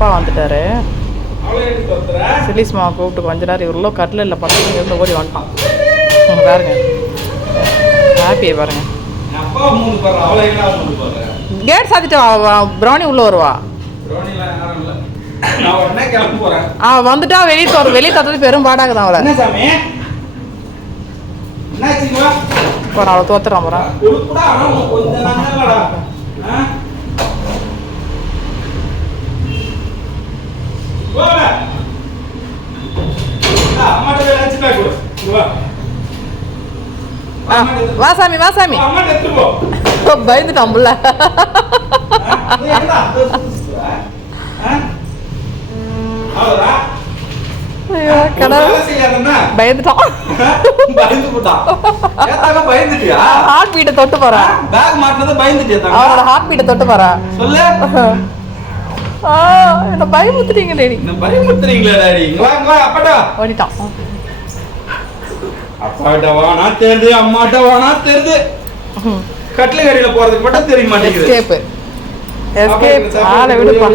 அப்பா வந்துட்டாரு. சிலிஸ் மாவை கூப்பிட்டு கொஞ்ச நேரம் இவ்வளோ கட்டில் இல்லை பக்கத்துல இருந்து ஓடி வந்துட்டான். பாருங்க ஹாப்பியை பாருங்க. கேட் சாத்திட்டு ப்ரௌனி உள்ள வருவா. வந்துட்டா வெளியே தத்துறது பெரும் பாடாக்குதான் அவளை. அவளை தோத்துறான் போறான். வாசாமி வாசாமி பயந்துட்டான் புள்ள. பயந்துட்டான். ஹார்ட் பீட்டை தொட்டு போறா. அவனோட ஹார்ட் பீட்டை தொட்டு போறா. என்ன பயமுத்துறீங்களே. ஓடிட்டான். அப்பாட்ட வானா தெரியுது, அம்மாட்ட வானா தெரியுது. கட்டில கடியில போறதுக்கு மட்டும் தெரிய மாட்டேங்குது. எஸ்கேப் ஆளை விடுப்பா.